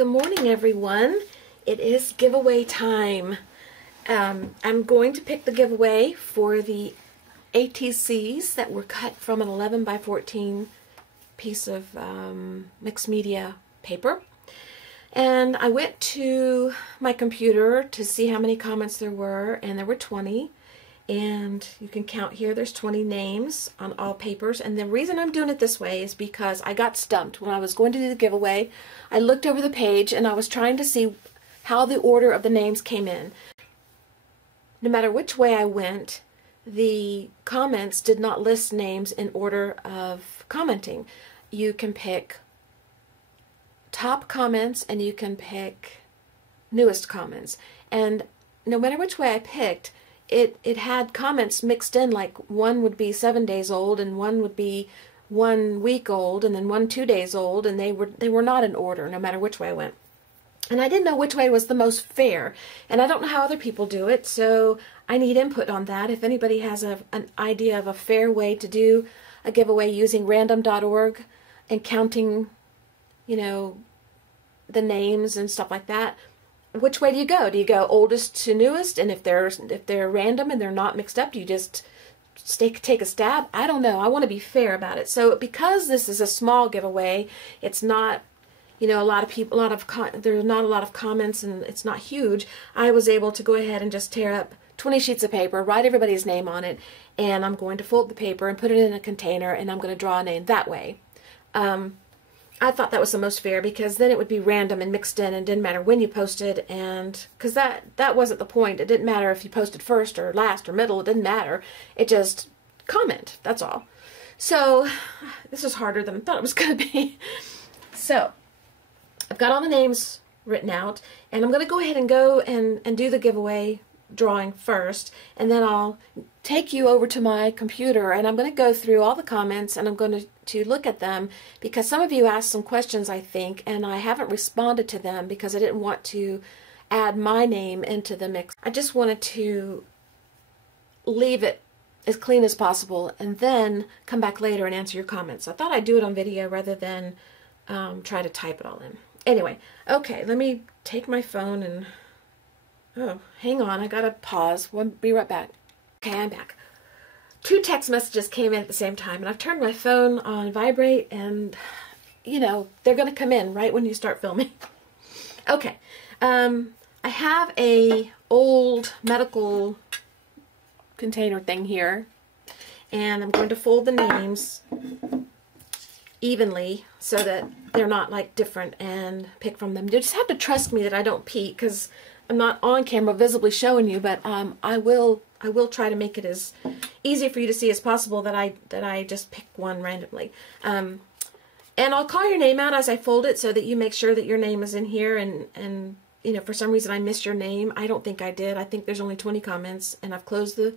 Good morning, everyone. It is giveaway time. I'm going to pick the giveaway for the ATCs that were cut from an 11 by 14 piece of mixed media paper. And I went to my computer to see how many comments there were, and there were 20. And you can count here, there's 20 names on all papers. And the reason I'm doing it this way is because I got stumped when I was going to do the giveaway. I looked over the page and I was trying to see how the order of the names came in. No matter which way I went, the comments did not list names in order of commenting. You can pick top comments and you can pick newest comments. And no matter which way I picked, it had comments mixed in, like one would be 7 days old and one would be 1 week old and then one 2 days old, and they were not in order no matter which way I went. And I didn't know which way was the most fair, and I don't know how other people do it, so I need input on that. If anybody has an idea of a fair way to do a giveaway using random.org and counting, you know, the names and stuff like that, which way do you go? Do you go oldest to newest? And if they're random and they're not mixed up, do you just take a stab? I don't know. I want to be fair about it. So because this is a small giveaway, it's not, you know, there's not a lot of comments and it's not huge. I was able to go ahead and just tear up 20 sheets of paper, write everybody's name on it, and I'm going to fold the paper and put it in a container, and I'm going to draw a name that way. I thought that was the most fair, because then it would be random and mixed in and didn't matter when you posted, and because that wasn't the point. It didn't matter if you posted first or last or middle. It didn't matter. It just comment. That's all. So this is harder than I thought it was going to be. So I've got all the names written out, and I'm going to go ahead and do the giveaway drawing first, and then I'll take you over to my computer and I'm going to go through all the comments, and I'm going to look at them, because some of you asked some questions, I think, and I haven't responded to them because I didn't want to add my name into the mix. I just wanted to leave it as clean as possible and then come back later and answer your comments. I thought I'd do it on video rather than try to type it all in. Anyway, okay, let me take my phone and oh, hang on, I gotta pause. We'll be right back. Okay, I'm back. 2 text messages came in at the same time, and I've turned my phone on vibrate, and, you know, they're gonna come in right when you start filming. Okay, I have a old medical container thing here, and I'm going to fold the names evenly so that they're not like different and pick from them. You just have to trust me that I don't peek, because I'm not on camera visibly showing you, but I will try to make it as easy for you to see as possible, that I just pick one randomly. And I'll call your name out as I fold it so that you make sure that your name is in here, and you know, for some reason I missed your name. I don't think I did. I think there's only 20 comments and I've closed the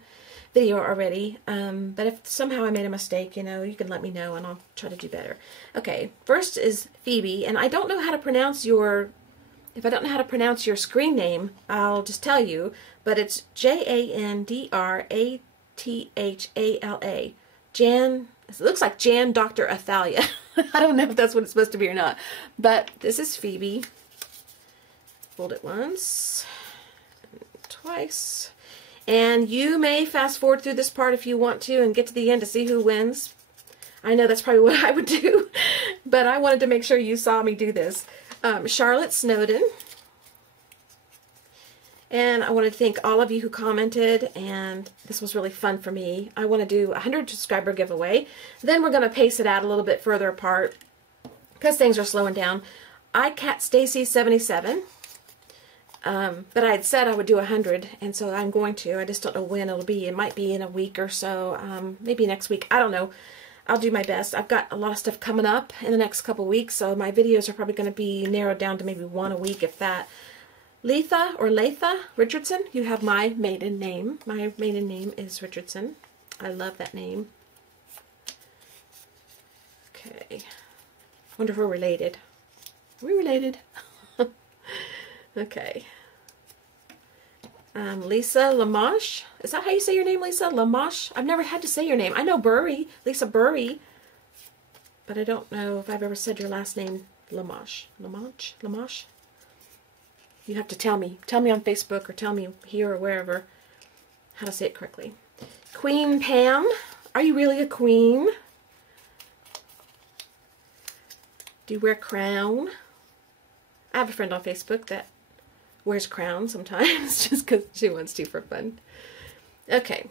video already. But if somehow I made a mistake, you know, you can let me know and I'll try to do better. Okay, first is Phoebe, and I don't know how to pronounce your If I don't know how to pronounce your screen name, I'll just tell you, but it's Jandrathala. Jan, it looks like Jan Dr. Athalia. I don't know if that's what it's supposed to be or not, but this is Phoebe. Fold it once, twice, and you may fast forward through this part if you want to and get to the end to see who wins. I know that's probably what I would do, but I wanted to make sure you saw me do this. Charlotte Snowden, and I want to thank all of you who commented, and this was really fun for me. I want to do a 100 subscriber giveaway. Then we're going to pace it out a little bit further apart because things are slowing down. iCat Stacy 77, but I had said I would do 100, and so I'm going to. I just don't know when it'll be. It might be in a week or so, maybe next week. I don't know. I'll do my best. I've got a lot of stuff coming up in the next couple weeks, so my videos are probably going to be narrowed down to maybe 1 a week, if that. Letha or Latha Richardson, you have my maiden name. My maiden name is Richardson. I love that name. Okay. Wonder if we're related. Are we related? Okay. Lisa Lamash. Is that how you say your name, Lisa? Lamash? I've never had to say your name. I know Burry, Lisa Burry, but I don't know if I've ever said your last name, Lamash. Lamash? Lamash? You have to tell me. Tell me on Facebook or tell me here or wherever how to say it correctly. Queen Pam. Are you really a queen? Do you wear a crown? I have a friend on Facebook that wears a crown sometimes just because she wants to for fun. Okay.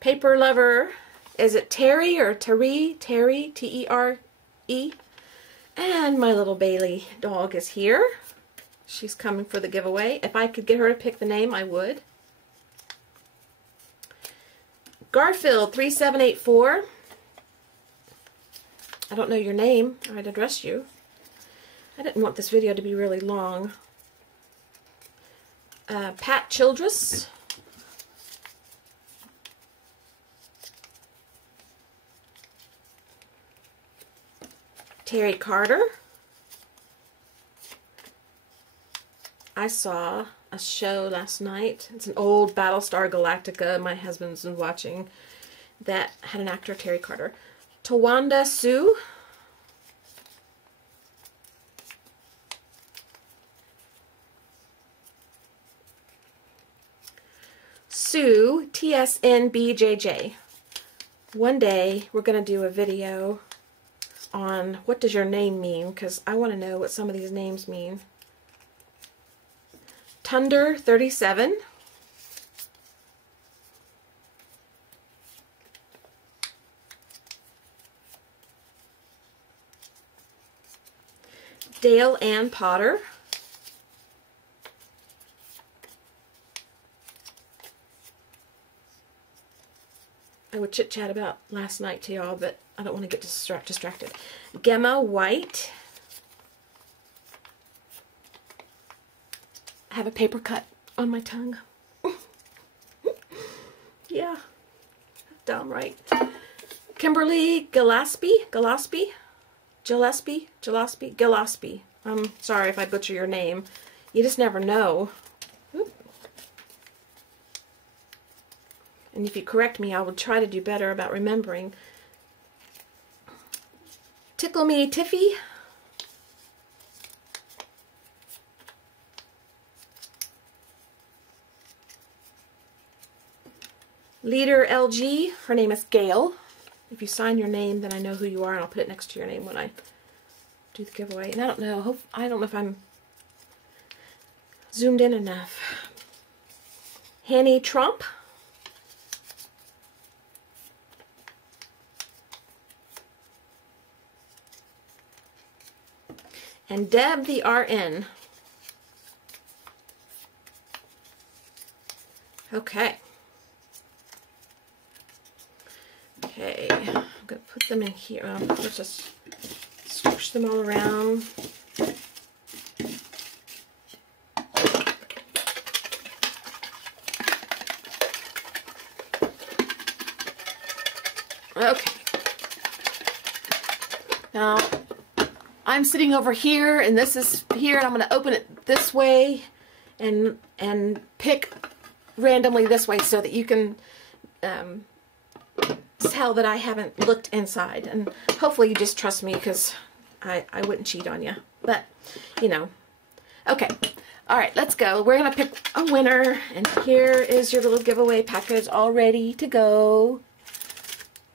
Paper Lover. Is it Terry or Terry? Terry, T-E-R-E. And my little Bailey dog is here. She's coming for the giveaway. If I could get her to pick the name, I would. Garfield 3784. I don't know your name. I'd address you. I didn't want this video to be really long. Pat Childress. Terry Carter. I saw a show last night. It's an old Battlestar Galactica my husband's been watching that had an actor, Terry Carter. Tawanda Sue. Sue, TSNBJJ. One day we're going to do a video on what does your name mean, because I want to know what some of these names mean. Tunder 37. Dale Ann Potter. I would chit chat about last night to y'all, but I don't want to get distracted. Gemma White. I have a paper cut on my tongue. Yeah, damn right. Kimberly Gillespie. I'm sorry if I butcher your name. You just never know. Oop. And if you correct me, I will try to do better about remembering. Tickle Me Tiffy. Leader LG. Her name is Gail. If you sign your name, then I know who you are, and I'll put it next to your name when I do the giveaway. And I don't know if I'm zoomed in enough. Hanny Trump. And Deb the RN. Okay. Okay, I'm going to put them in here. Let's just squish them all around. Okay. Now, I'm sitting over here, and this is here, and I'm going to open it this way and pick randomly this way so that you can tell that I haven't looked inside. And hopefully you just trust me, because I wouldn't cheat on you. But, you know. Okay. All right, let's go. We're going to pick a winner, and here is your little giveaway package all ready to go.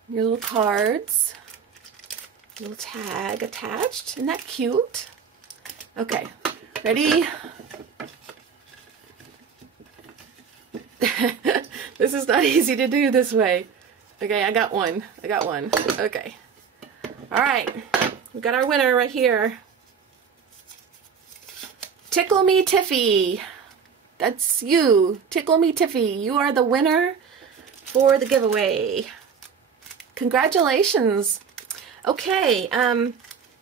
Your little cards. Little tag attached. Isn't that cute? Okay, ready? This is not easy to do this way. Okay, I got one. Okay. Alright, we got our winner right here. Tickle Me Tiffy. That's you. Tickle Me Tiffy. You are the winner for the giveaway. Congratulations. Okay,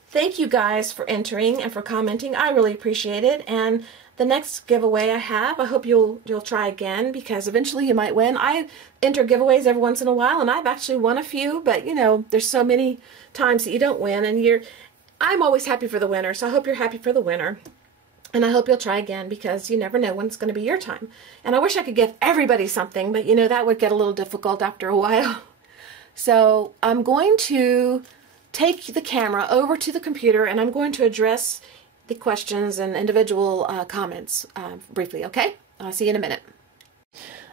thank you guys for entering and for commenting. I really appreciate it. And the next giveaway I have, I hope you'll try again, because eventually you might win. I enter giveaways every once in a while, and I've actually won a few, but you know, there's so many times that you don't win, and I'm always happy for the winner, so I hope you're happy for the winner. And I hope you'll try again, because you never know when it's going to be your time. And I wish I could give everybody something, but you know, that would get a little difficult after a while. So I'm going to take the camera over to the computer and I'm going to address the questions and individual comments briefly, okay? I'll see you in a minute.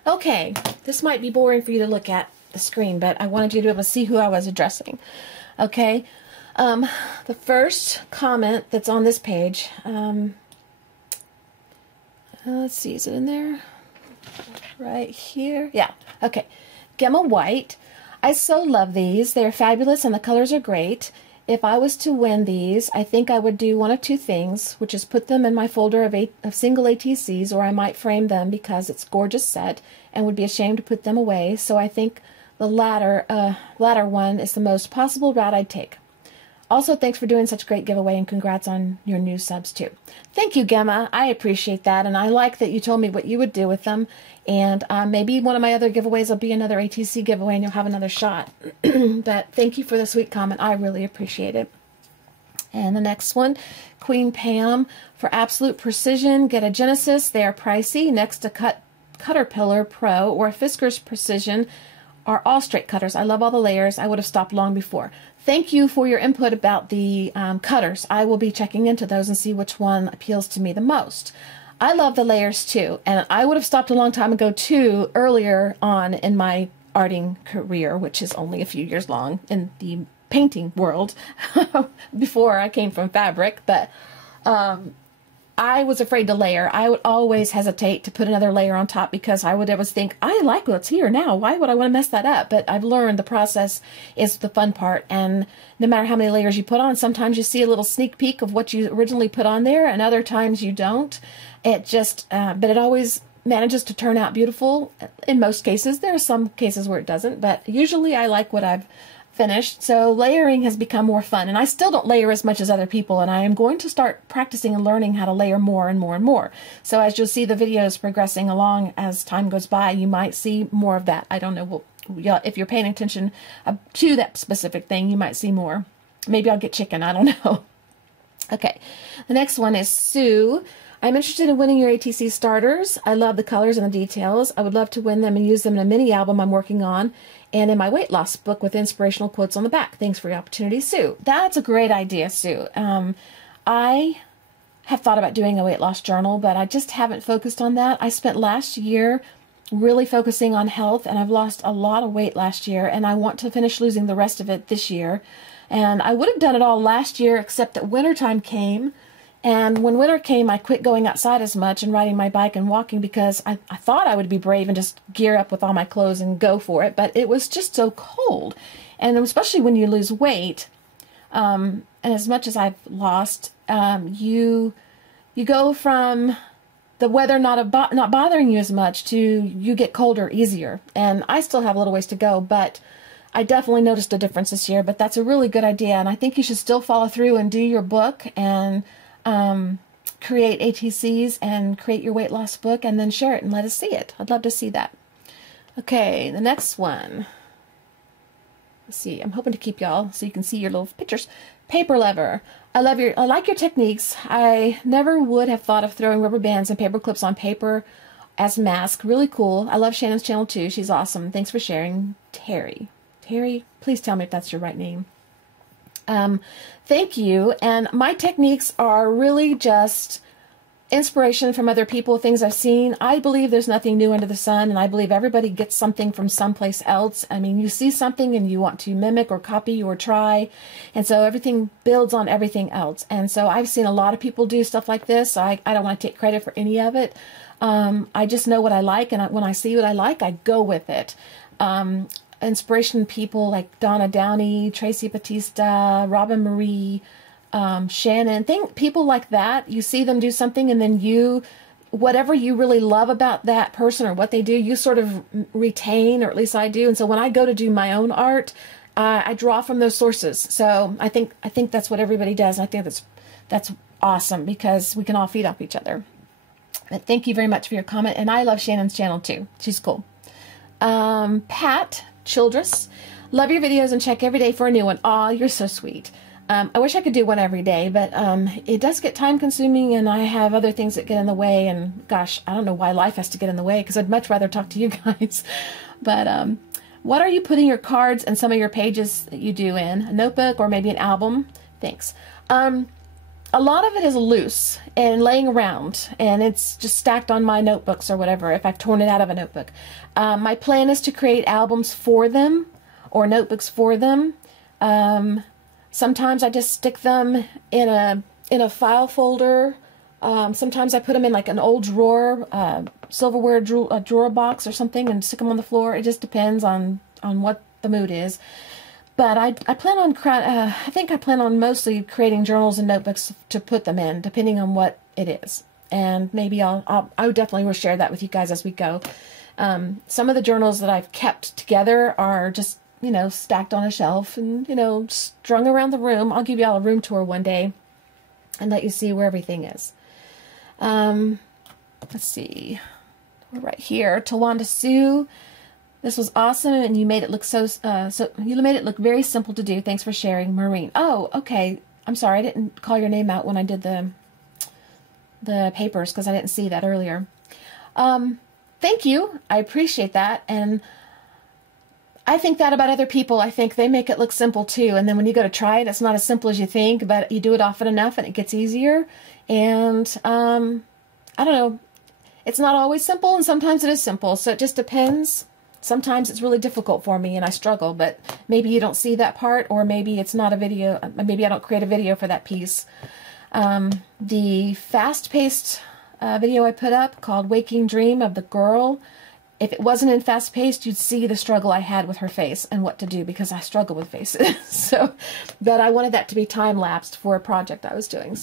Okay, this might be boring for you to look at the screen, but I wanted you to be able to see who I was addressing. Okay, the first comment that's on this page, let's see, is it in there? Right here? Yeah, okay. Gemma White. I so love these. They're fabulous and the colors are great. If I was to win these, I think I would do one of two things, which is put them in my folder of single ATCs, or I might frame them because it's a gorgeous set and would be ashamed to put them away. So I think the latter one is the most possible route I'd take. Also, thanks for doing such a great giveaway and congrats on your new subs too. Thank you, Gemma. I appreciate that, and I like that you told me what you would do with them. And maybe one of my other giveaways will be another ATC giveaway and you'll have another shot. But thank you for the sweet comment. I really appreciate it. And the next one, Queen Pam. For absolute precision, get a Genesis. They are pricey. Next to Caterpillar Pro or Fisker's Precision are all straight cutters. I love all the layers. I would have stopped long before. Thank you for your input about the cutters. I will be checking into those and see which one appeals to me the most. I love the layers too, and I would have stopped a long time ago too, earlier on in my arting career, which is only a few years long in the painting world, before I came from fabric, but I was afraid to layer. I would always hesitate to put another layer on top because I would always think, I like what's here now. Why would I want to mess that up? But I've learned the process is the fun part. And no matter how many layers you put on, sometimes you see a little sneak peek of what you originally put on there, and other times you don't. It just, but it always manages to turn out beautiful in most cases. There are some cases where it doesn't, but usually I like what I've finished. So layering has become more fun, and I still don't layer as much as other people, and I am going to start practicing and learning how to layer more and more and more. So as you'll see the videos progressing along as time goes by, you might see more of that. I don't know, if you're paying attention to that specific thing, you might see more. Maybe I'll get chicken, I don't know. Okay, the next one is Sue. I'm interested in winning your ATC starters. I love the colors and the details. I would love to win them and use them in a mini album I'm working on and in my weight loss book with inspirational quotes on the back. Thanks for your opportunity, Sue. That's a great idea, Sue. I have thought about doing a weight loss journal, but I just haven't focused on that. I spent last year really focusing on health, and I've lost a lot of weight last year, and I want to finish losing the rest of it this year. And I would have done it all last year, except that wintertime came. And when winter came, I quit going outside as much and riding my bike and walking because I thought I would be brave and just gear up with all my clothes and go for it. But it was just so cold. And especially when you lose weight, and as much as I've lost, you go from the weather not bothering you as much to you get colder easier. And I still have a little ways to go, but I definitely noticed a difference this year. But that's a really good idea. And I think you should still follow through and do your book and create ATCs and create your weight loss book and then share it and let us see it. I'd love to see that. Okay, the next one. Let's see, I'm hoping to keep y'all so you can see your little pictures. Paper lever. I like your techniques. I never would have thought of throwing rubber bands and paper clips on paper as mask. Really cool. I love Shannon's channel too. She's awesome. Thanks for sharing. Terry. Terry, please tell me if that's your right name. Thank you. And my techniques are really just inspiration from other people, things I've seen. I believe there's nothing new under the sun, and I believe everybody gets something from someplace else. I mean, you see something and you want to mimic or copy or try, and so everything builds on everything else. And so I've seen a lot of people do stuff like this, so I don't want to take credit for any of it. I just know what I like, and when I see what I like, I go with it. Inspiration people like Donna Downey, Tracy Batista, Robin Marie, Shannon, people like that. You see them do something, and then whatever you really love about that person or what they do, you sort of retain, or at least I do. And so when I go to do my own art, I draw from those sources. So I think that's what everybody does. And I think that's awesome because we can all feed off each other. But thank you very much for your comment, and I love Shannon's channel too. She's cool. Pat Childress, love your videos and check every day for a new one. Aw, you're so sweet. I wish I could do one every day, but it does get time consuming, and I have other things that get in the way, and gosh, I don't know why life has to get in the way, because I'd much rather talk to you guys. But What are you putting your cards and some of your pages that you do in? A notebook or maybe an album? Thanks. A lot of it is loose and laying around, and it's just stacked on my notebooks or whatever if I've torn it out of a notebook. My plan is to create albums for them or notebooks for them. Sometimes I just stick them in a file folder. Sometimes I put them in like an old drawer, silverware drawer box or something, and stick them on the floor. It just depends on what the mood is. But I plan on I think I plan on mostly creating journals and notebooks to put them in, depending on what it is. And maybe I definitely will share that with you guys as we go. Some of the journals that I've kept together are just, you know, stacked on a shelf and, you know, strung around the room. I'll give you all a room tour one day and let you see where everything is. Let's see. We're right here. Tawanda Sue. This was awesome, and you made it look you made it look very simple to do. Thanks for sharing, Maureen. Oh, okay. I'm sorry, I didn't call your name out when I did the papers because I didn't see that earlier. Thank you. I appreciate that, and I think that about other people. I think they make it look simple too, and then when you go to try it, it's not as simple as you think, but you do it often enough, and it gets easier. And I don't know. It's not always simple, and sometimes it is simple, so it just depends. Sometimes it's really difficult for me and I struggle, but maybe you don't see that part, or maybe it's not a video. Maybe I don't create a video for that piece. The fast-paced video I put up called Waking Dream of the Girl, if it wasn't in fast-paced, you'd see the struggle I had with her face and what to do, because I struggle with faces. But I wanted that to be time-lapsed for a project I was doing.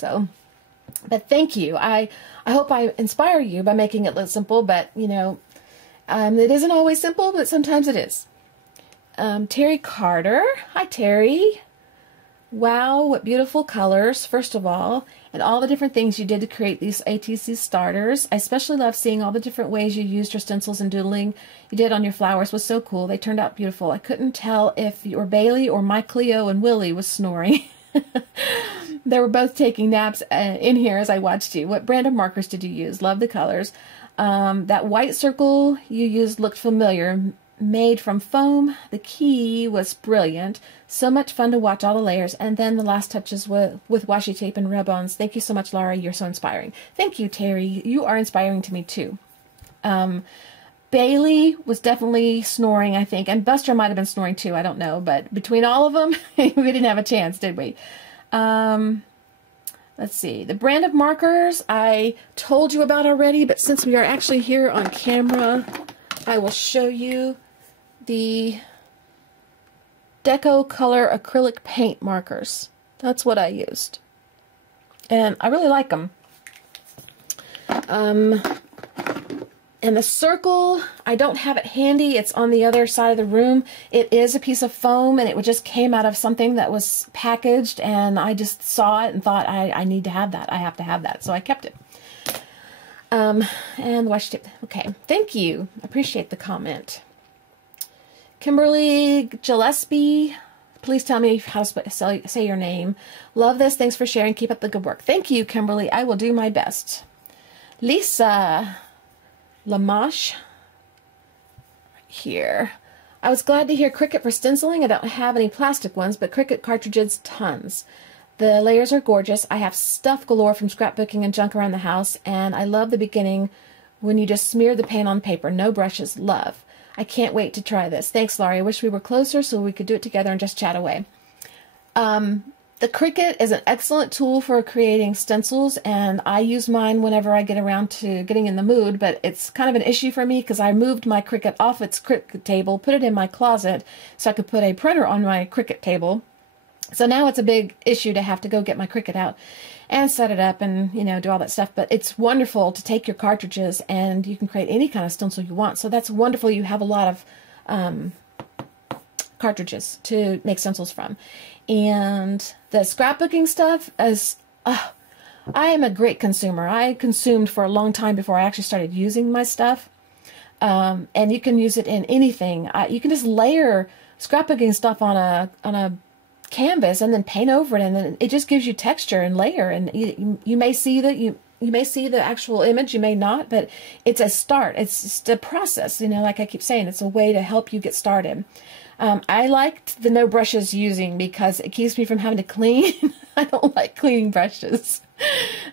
But thank you. I hope I inspire you by making it look simple, but, you know, it isn't always simple, but sometimes it is. Terry Carter. Hi, Terry. Wow, what beautiful colors, first of all, and all the different things you did to create these ATC starters. I especially love seeing all the different ways you used your stencils and doodling you did on your flowers. Was so cool. They turned out beautiful. I couldn't tell if your Bailey or my Cleo and Willie was snoring. They were both taking naps in here as I watched you. What brand of markers did you use? Love the colors. That white circle you used looked familiar. Made from foam. The key was brilliant. So much fun to watch all the layers. And then the last touches with washi tape and rub-ons. Thank you so much, Laura. You're so inspiring. Thank you, Terry. You are inspiring to me, too. Bailey was definitely snoring, I think. And Buster might have been snoring, too. I don't know. But between all of them, we didn't have a chance, did we? Let's see. The brand of markers I told you about already. But since we are actually here on camera, I will show you the Deco Color acrylic paint markers. That's what I used. And I really like them. And the circle, I don't have it handy. It's on the other side of the room. It is a piece of foam, and it just came out of something that was packaged, and I just saw it and thought, I need to have that. I have to have that. So I kept it. And the washi tape. Okay, thank you. Appreciate the comment. Kimberly Gillespie, please tell me how to say your name. Love this. Thanks for sharing. Keep up the good work. Thank you, Kimberly. I will do my best. Lisa Lamash, right here. I was glad to hear Cricut for stenciling. I don't have any plastic ones, but Cricut cartridges, tons. The layers are gorgeous. I have stuff galore from scrapbooking and junk around the house, and I love the beginning when you just smear the paint on paper. No brushes. Love. I can't wait to try this. Thanks, Laurie. I wish we were closer so we could do it together and just chat away. The Cricut is an excellent tool for creating stencils, and I use mine whenever I get around to getting in the mood, but it's kind of an issue for me because I moved my Cricut off its Cricut table, put it in my closet so I could put a printer on my Cricut table. So now it's a big issue to have to go get my Cricut out and set it up and, you know, do all that stuff. But it's wonderful to take your cartridges and you can create any kind of stencil you want. So that's wonderful. You have a lot of cartridges to make stencils from. And the scrapbooking stuff is, I am a great consumer. I consumed for a long time before I actually started using my stuff. And you can use it in anything. You can just layer scrapbooking stuff on a canvas and then paint over it, and then it just gives you texture and layer. And you may see that you you may see the actual image, you may not, but it's a start. It's just a process, you know, like I keep saying, it's a way to help you get started. I liked the no brushes using because it keeps me from having to clean. I don't like cleaning brushes.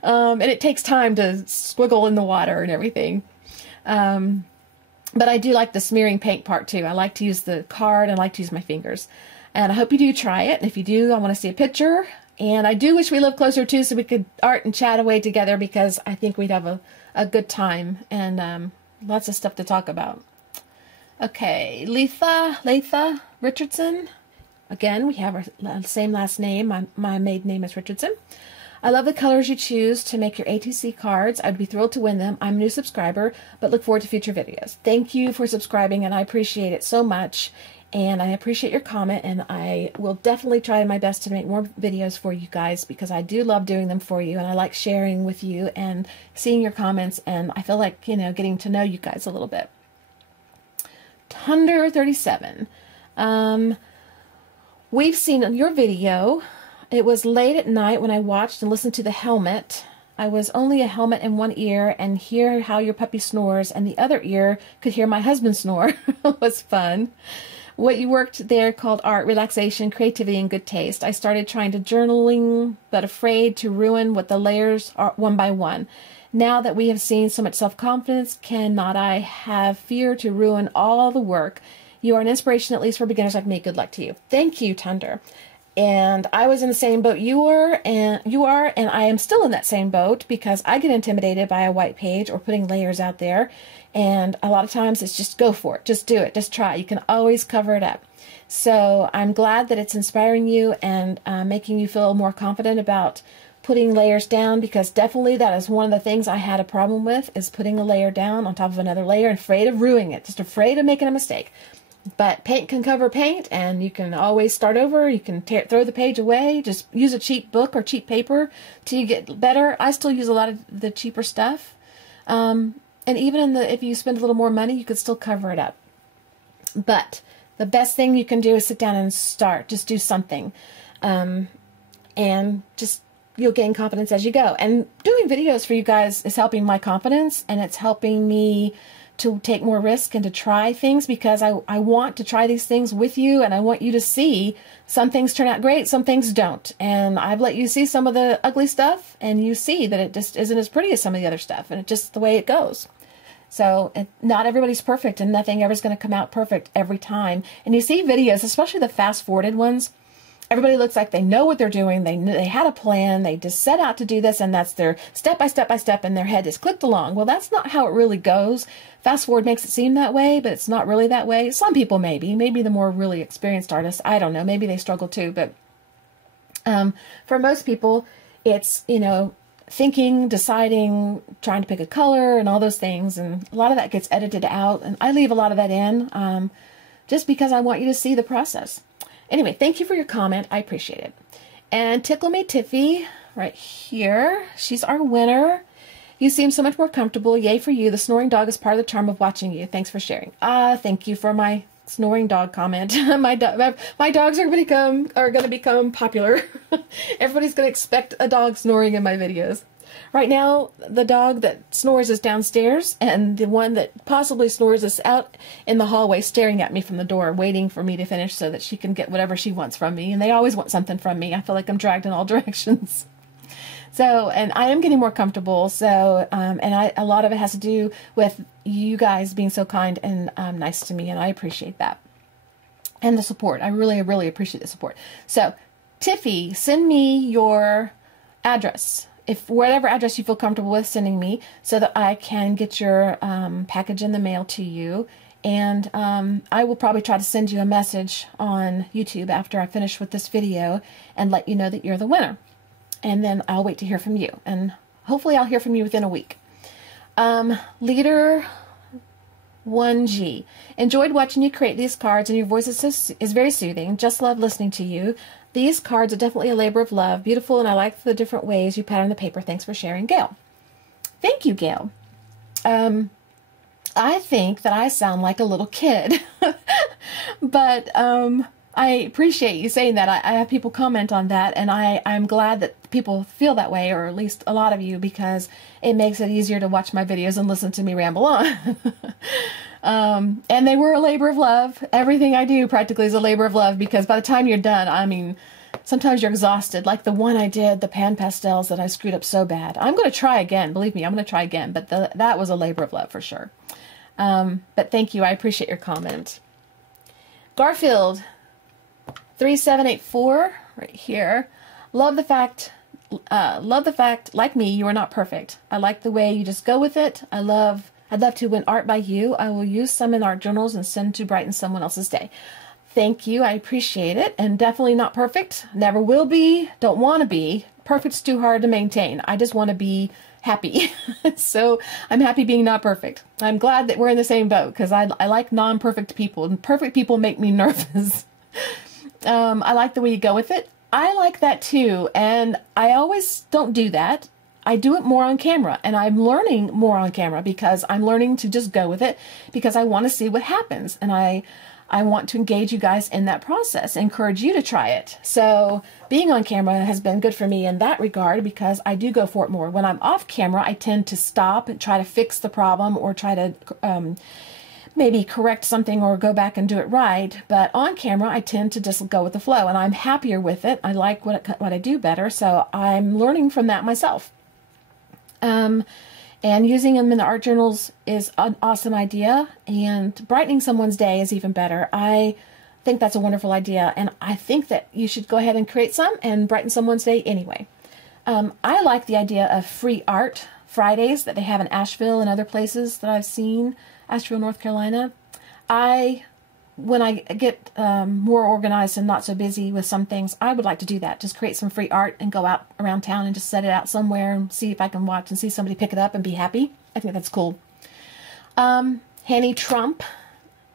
And it takes time to squiggle in the water and everything. But I do like the smearing paint part too. I like to use the card and I like to use my fingers. And I hope you do try it. And if you do, I want to see a picture. And I do wish we lived closer too so we could art and chat away together, because I think we'd have a good time and lots of stuff to talk about. Okay, Letha Richardson. Again, we have our same last name. My maiden name is Richardson. I love the colors you choose to make your ATC cards. I'd be thrilled to win them. I'm a new subscriber, but look forward to future videos. Thank you for subscribing, and I appreciate it so much. And I appreciate your comment, and I will definitely try my best to make more videos for you guys, because I do love doing them for you, and I like sharing with you and seeing your comments, and I feel like, you know, getting to know you guys a little bit. Thunder37. We've seen your video. It was late at night when I watched and listened to the helmet. I was only a helmet in one ear and hear how your puppy snores, and the other ear could hear my husband snore. It was fun. What you worked there called art, relaxation, creativity, and good taste. I started trying to journaling, but afraid to ruin what the layers are one by one. Now that we have seen so much self-confidence, cannot I have fear to ruin all the work? You are an inspiration, at least for beginners like me. Good luck to you. Thank you, Thunder. And I was in the same boat you are, and I am still in that same boat, because I get intimidated by a white page or putting layers out there. And a lot of times it's just go for it. Just do it. Just try. You can always cover it up. So I'm glad that it's inspiring you and making you feel more confident about putting layers down, because definitely that is one of the things I had a problem with, is putting a layer down on top of another layer, and afraid of ruining it, just afraid of making a mistake. But paint can cover paint, and you can always start over. You can throw the page away. Just use a cheap book or cheap paper till you get better. I still use a lot of the cheaper stuff. And even if you spend a little more money, you could still cover it up. But the best thing you can do is sit down and start. Just do something. And just, you'll gain confidence as you go. And doing videos for you guys is helping my confidence, and it's helping me to take more risk and to try things, because I want to try these things with you, and I want you to see some things turn out great, some things don't. And I've let you see some of the ugly stuff, and you see that it just isn't as pretty as some of the other stuff, and it's just the way it goes. So not everybody's perfect, and nothing ever's going to come out perfect every time. And you see videos, especially the fast-forwarded ones, everybody looks like they know what they're doing. They had a plan. They just set out to do this, and that's their step by step by step, and their head is clicked along. Well, that's not how it really goes. Fast forward makes it seem that way, but it's not really that way. Some people maybe the more really experienced artists, I don't know, maybe they struggle too. But for most people, it's, you know, thinking, deciding, trying to pick a color, and all those things, and a lot of that gets edited out, and I leave a lot of that in just because I want you to see the process. Anyway, thank you for your comment. I appreciate it. And Tickle Me Tiffy, right here. She's our winner. You seem so much more comfortable. Yay for you. The snoring dog is part of the charm of watching you. Thanks for sharing. Thank you for my snoring dog comment. my dogs are going to become popular. Everybody's going to expect a dog snoring in my videos. Right now, the dog that snores is downstairs, and the one that possibly snores is out in the hallway staring at me from the door, waiting for me to finish so that she can get whatever she wants from me. And they always want something from me. I feel like I'm dragged in all directions. So, and I am getting more comfortable. So, a lot of it has to do with you guys being so kind and nice to me, and I appreciate that. And the support. I really, really appreciate the support. So, Tiffy, send me your address. Whatever address you feel comfortable with sending me, so that I can get your package in the mail to you. And I will probably try to send you a message on YouTube after I finish with this video and let you know that you're the winner. And then I'll wait to hear from you. And hopefully I'll hear from you within a week. Leader 1G. Enjoyed watching you create these cards, and your voice is very soothing. Just love listening to you. These cards are definitely a labor of love. Beautiful, and I like the different ways you pattern the paper. Thanks for sharing, Gail. Thank you, Gail. I think that I sound like a little kid. But I I appreciate you saying that. I have people comment on that, and I'm glad that people feel that way, or at least a lot of you, because it makes it easier to watch my videos and listen to me ramble on. And they were a labor of love. Everything I do practically is a labor of love, because by the time you're done, I mean, sometimes you're exhausted. Like the one I did, the pan pastels that I screwed up so bad. I'm going to try again. Believe me, I'm going to try again. But that was a labor of love for sure. But thank you. I appreciate your comment. Garfield 3784 right here. Love the fact, like me, you are not perfect. I like the way you just go with it. I'd love to win art by you. I will use some in art journals and send to brighten someone else's day. Thank you. I appreciate it. And definitely not perfect. Never will be. Don't want to be. Perfect's too hard to maintain. I just want to be happy. So I'm happy being not perfect. I'm glad that we're in the same boat, because I like non-perfect people, and perfect people make me nervous. I like the way you go with it. I like that too. And I always don't do that. I do it more on camera, and I'm learning more on camera, because I'm learning to just go with it, because I want to see what happens. And I want to engage you guys in that process, encourage you to try it. So being on camera has been good for me in that regard, because I do go for it more. When I'm off camera, I tend to stop and try to fix the problem, or try to maybe correct something or go back and do it right. But on camera, I tend to just go with the flow, and I'm happier with it. I like what I do better, so I'm learning from that myself. And using them in the art journals is an awesome idea, and brightening someone's day is even better. I think that's a wonderful idea, and I think that you should go ahead and create some and brighten someone's day anyway. I like the idea of free art Fridays that they have in Asheville and other places that I've seen, Asheville, North Carolina. When I get more organized and not so busy with some things, I would like to do that. Just create some free art and go out around town and just set it out somewhere and see if I can watch and see somebody pick it up and be happy. I think that's cool. Hanny Trump.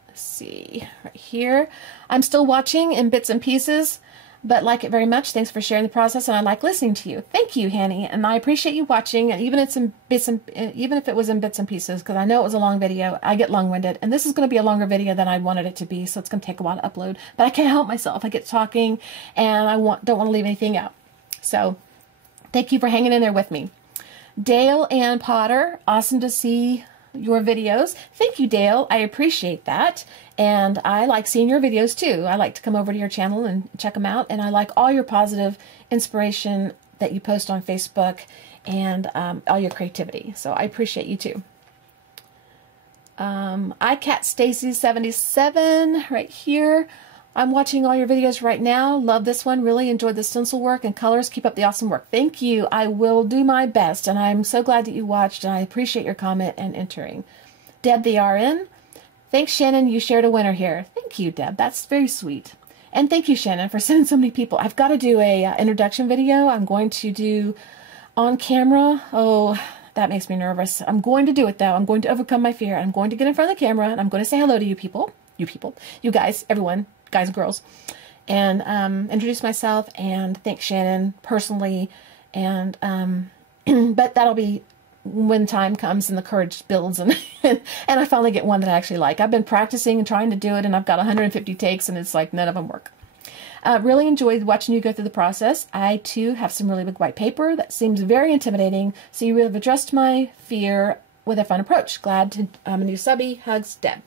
Let's see, right here. I'm still watching in bits and pieces, but like it very much. Thanks for sharing the process, and I like listening to you. Thank you, Hanny, and I appreciate you watching, and even if it was in bits and pieces, because I know it was a long video. I get long-winded, and this is going to be a longer video than I wanted it to be, so it's going to take a while to upload. But I can't help myself. I get talking, and I don't want to leave anything out. So, thank you for hanging in there with me. Dale Ann Potter, awesome to see your videos. Thank you, Dale. I appreciate that. And I like seeing your videos too. I like to come over to your channel and check them out. And I like all your positive inspiration that you post on Facebook, and all your creativity. So I appreciate you too. iCat Stacy 77 right here. I'm watching all your videos right now. Love this one. Really enjoyed the stencil work and colors. Keep up the awesome work. Thank you. I will do my best, and I'm so glad that you watched, and I appreciate your comment and entering. Deb the RN. Thanks, Shannon. You shared a winner here. Thank you, Deb. That's very sweet. And thank you, Shannon, for sending so many people. I've got to do a introduction video. I'm going to do on camera. Oh, that makes me nervous. I'm going to do it, though. I'm going to overcome my fear. I'm going to get in front of the camera, and I'm going to say hello to you people. You guys, everyone. Guys and girls, and introduce myself and thank Shannon personally, and but that'll be when time comes and the courage builds, and and I finally get one that I actually like. I've been practicing and trying to do it, and I've got 150 takes, and it's like none of them work. Really enjoyed watching you go through the process. I too have some really big white paper that seems very intimidating, so you have addressed my fear with a fun approach. Glad to a new subby. Hugs, Deb.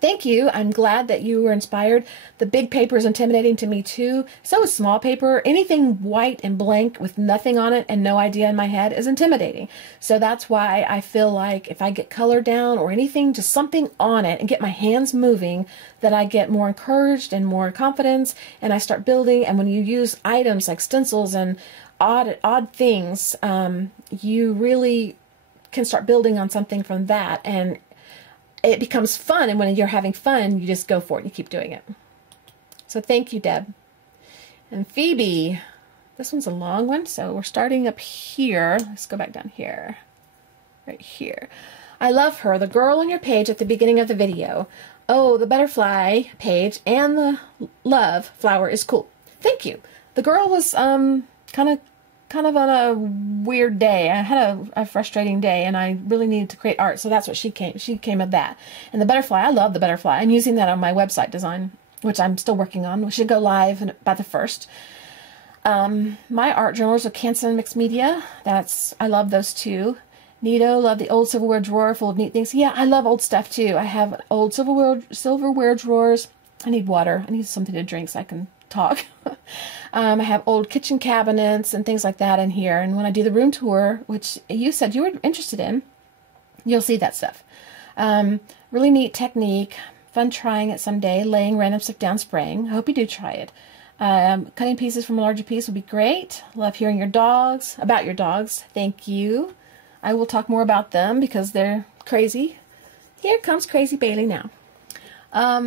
Thank you. I'm glad that you were inspired. The big paper is intimidating to me too. So is small paper. Anything white and blank with nothing on it and no idea in my head is intimidating. So that's why I feel like if I get color down or anything, just something on it and get my hands moving, that I get more encouraged and more confidence, and I start building. And when you use items like stencils and odd things, you really can start building on something from that, and it becomes fun, and when you're having fun, you just go for it and you keep doing it. So thank you, Deb. And Phoebe, this one's a long one, so we're starting up here. Let's go back down here. Right here. I love her, the girl on your page at the beginning of the video. Oh, the butterfly page and the love flower is cool. Thank you. The girl was kind of on a weird day. I had a frustrating day, and I really needed to create art, so that's what she came of that. And the butterfly, I love the butterfly. I'm using that on my website design. which I'm still working on. We should go live by the 1st. My art journals are Canson and Mixed Media. I love those two. Neato, love the old silverware drawer full of neat things. Yeah, I love old stuff too. I have old silverware drawers. I need water. I need something to drink so I can talk. I have old kitchen cabinets and things like that in here. And when I do the room tour, which you said you were interested in, you'll see that stuff. Really neat technique. Fun trying it someday. Laying random stuff down, spraying. I hope you do try it. Cutting pieces from a larger piece would be great. Love hearing about your dogs. Thank you. I will talk more about them because they're crazy. Here comes Crazy Bailey now.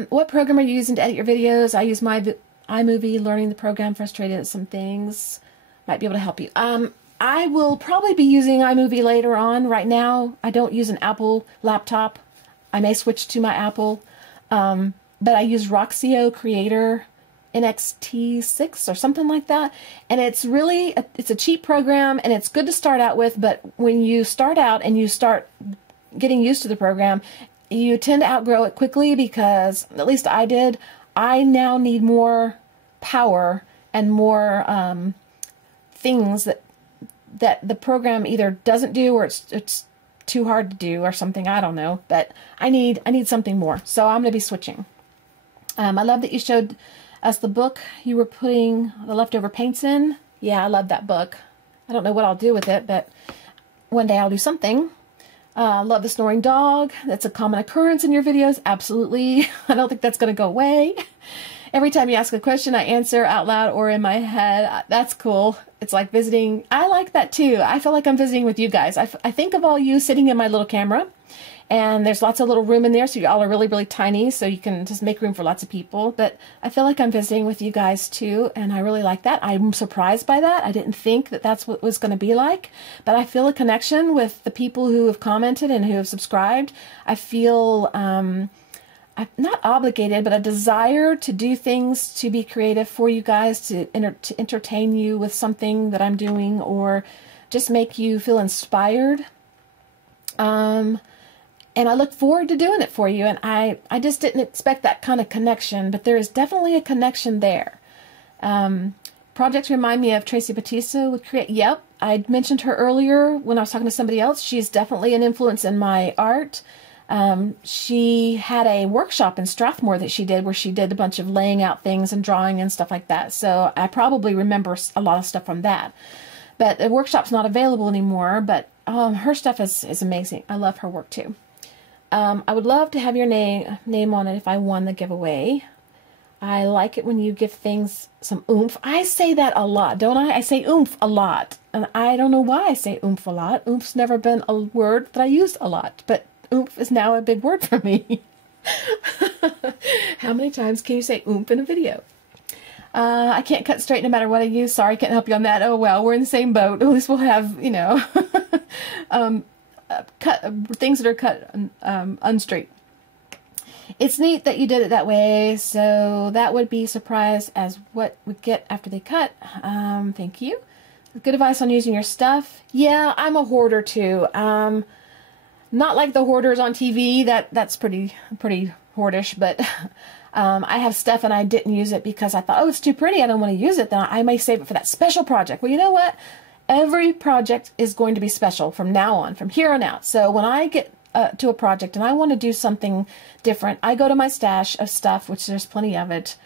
What program are you using to edit your videos? I use my iMovie. Learning the program, frustrated at some things. Might be able to help you. I will probably be using iMovie later on. Right now, I don't use an Apple laptop. I may switch to my Apple. But I use Roxio Creator NXT6 or something like that, and it's a cheap program, and it's good to start out with, but when you start out and you start getting used to the program, you tend to outgrow it quickly, because at least I did. I now need more power and more things that the program either doesn't do, or it's too hard to do or something. I don't know, but I need something more, so I'm going to be switching. I love that you showed us the book you were putting the leftover paints in. Yeah, I love that book. I don't know what I'll do with it, but one day I'll do something. Love the snoring dog. That's a common occurrence in your videos. Absolutely. I don't think that's going to go away. Every time you ask a question, I answer out loud or in my head. That's cool. It's like visiting. I like that too. I feel like I'm visiting with you guys. I think of all you sitting in my little camera. And there's lots of little room in there, so you all are really, really tiny, so you can just make room for lots of people. But I feel like I'm visiting with you guys too, and I really like that. I'm surprised by that. I didn't think that that's what it was going to be like, but I feel a connection with the people who have commented and who have subscribed. I feel I'm not obligated, but a desire to do things, to be creative for you guys, to entertain you with something that I'm doing, or just make you feel inspired. And I look forward to doing it for you. And I just didn't expect that kind of connection, but there is definitely a connection there. Projects remind me of Tracy Batista with Create. Yep, I mentioned her earlier when I was talking to somebody else. She's definitely an influence in my art. She had a workshop in Strathmore that she did, where she did a bunch of laying out things and drawing and stuff like that. So I probably remember a lot of stuff from that. But the workshop's not available anymore, but her stuff is amazing. I love her work too. I would love to have your name on it if I won the giveaway. I like it when you give things some oomph. I say that a lot, don't I? I say oomph a lot. And I don't know why I say oomph a lot. Oomp's never been a word that I used a lot, but oomph is now a big word for me. How many times can you say oomph in a video? I can't cut straight no matter what I use. Sorry, I can't help you on that. Oh, well, we're in the same boat. At least we'll have, cut things that are cut unstraight. It's neat that you did it that way, so that would be surprised as what we get after they cut. Thank you. Good advice on using your stuff. Yeah, I'm a hoarder too. Not like the hoarders on TV. That's pretty hoardish, but I have stuff and I didn't use it because I thought, oh, it's too pretty, I don't want to use it. Then I may save it for that special project. Well, you know what? Every project is going to be special from now on, from here on out. So when I get to a project and I want to do something different, I go to my stash of stuff, which there's plenty of it.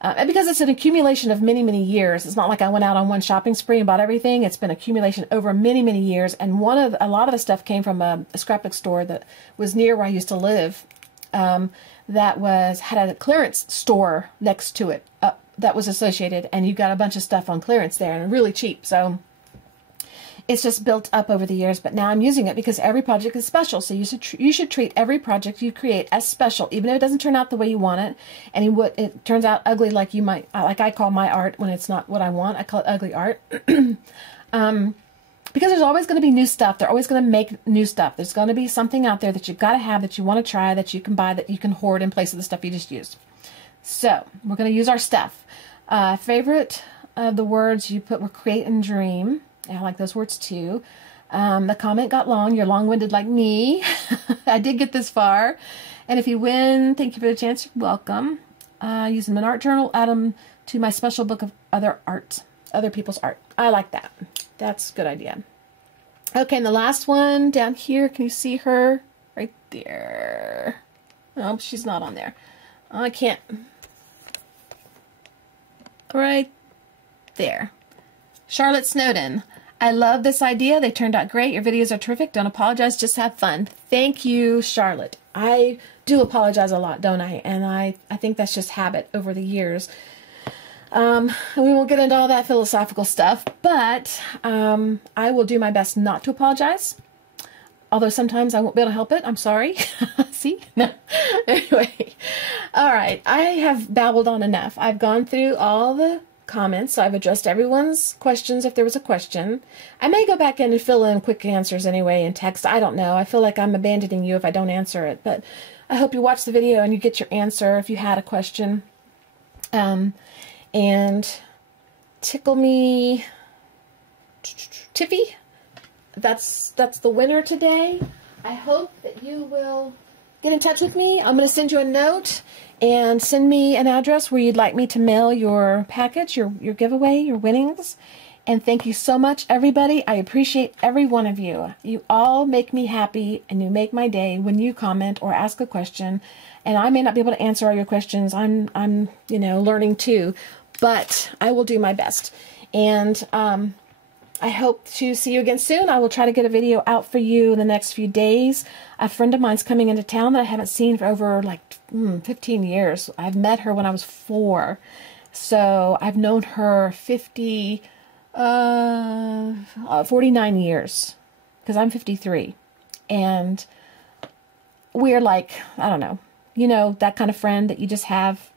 And because it's an accumulation of many, many years. It's not like I went out on one shopping spree and bought everything. It's been accumulation over many, many years. And a lot of the stuff came from a scrapbook store that was near where I used to live. That had a clearance store next to it that was associated, and you got a bunch of stuff on clearance there and really cheap. So it's just built up over the years, but now I'm using it because every project is special. So you should treat every project you create as special, even if it doesn't turn out the way you want it, and it turns out ugly, like I call my art when it's not what I want. I call it ugly art. Because there's always going to be new stuff. They're always going to make new stuff. There's going to be something out there that you've got to have, that you want to try, that you can buy, that you can hoard in place of the stuff you just used. So we're going to use our stuff. Favorite of the words you put were create and dream. I like those words too. The comment got long. You're long-winded like me. I did get this far. And if you win, thank you for the chance. You're welcome. Using an art journal, add them to my special book of other people's art. I like that. That's a good idea. Okay, and the last one down here, can you see her? Right there. Oh, she's not on there. I can't. Right there. Charlotte Snowden. I love this idea. They turned out great. Your videos are terrific. Don't apologize. Just have fun. Thank you, Charlotte. I do apologize a lot, don't I? And I think that's just habit over the years. We won't get into all that philosophical stuff, but I will do my best not to apologize. Although sometimes I won't be able to help it. I'm sorry. See? No. Anyway. All right. I have babbled on enough. I've gone through all the comments. So I've addressed everyone's questions if there was a question. I may go back in and fill in quick answers anyway in text. I don't know. I feel like I'm abandoning you if I don't answer it. But I hope you watch the video and you get your answer if you had a question. And Tickle Me Tiffy, that's the winner today. I hope that you will get in touch with me. I'm going to send you a note and send me an address where you'd like me to mail your package, your giveaway, your winnings. And thank you so much, everybody. I appreciate every one of you. You all make me happy, and you make my day when you comment or ask a question. And I may not be able to answer all your questions. I'm learning too, but I will do my best. And I hope to see you again soon. I will try to get a video out for you in the next few days. A friend of mine's coming into town that I haven't seen for over like 15 years. I've met her when I was 4. So I've known her 49 years, because I'm 53. And we're like, I don't know, that kind of friend that you just have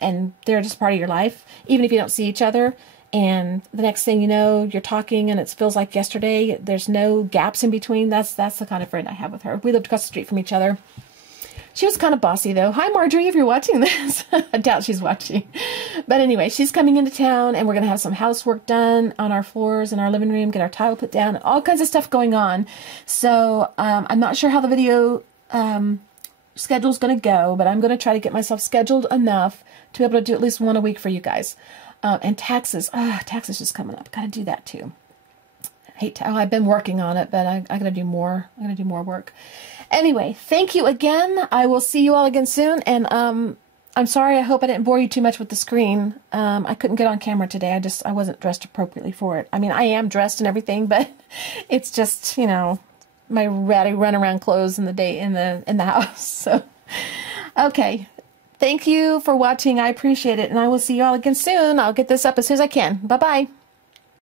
and they're just part of your life, even if you don't see each other. And the next thing you know, you're talking and it feels like yesterday. There's no gaps in between. That's the kind of friend I have with her. We lived across the street from each other. She was kind of bossy, though. Hi, Marjorie, if you're watching this. I doubt she's watching. But anyway, she's coming into town, and we're going to have some housework done on our floors in our living room, get our tile put down, and all kinds of stuff going on. So I'm not sure how the video schedule's going to go, but I'm going to try to get myself scheduled enough to be able to do at least one a week for you guys. And taxes. Taxes is coming up. Got to do that too. I've been working on it, but I got to do more. I'm going to do more work. Anyway, thank you again. I will see you all again soon. And I'm sorry. I hope I didn't bore you too much with the screen. I couldn't get on camera today. I wasn't dressed appropriately for it. I mean, I am dressed and everything, but it's just, my ratty runaround clothes in the house. So, okay. Thank you for watching. I appreciate it. And I will see you all again soon. I'll get this up as soon as I can. Bye-bye.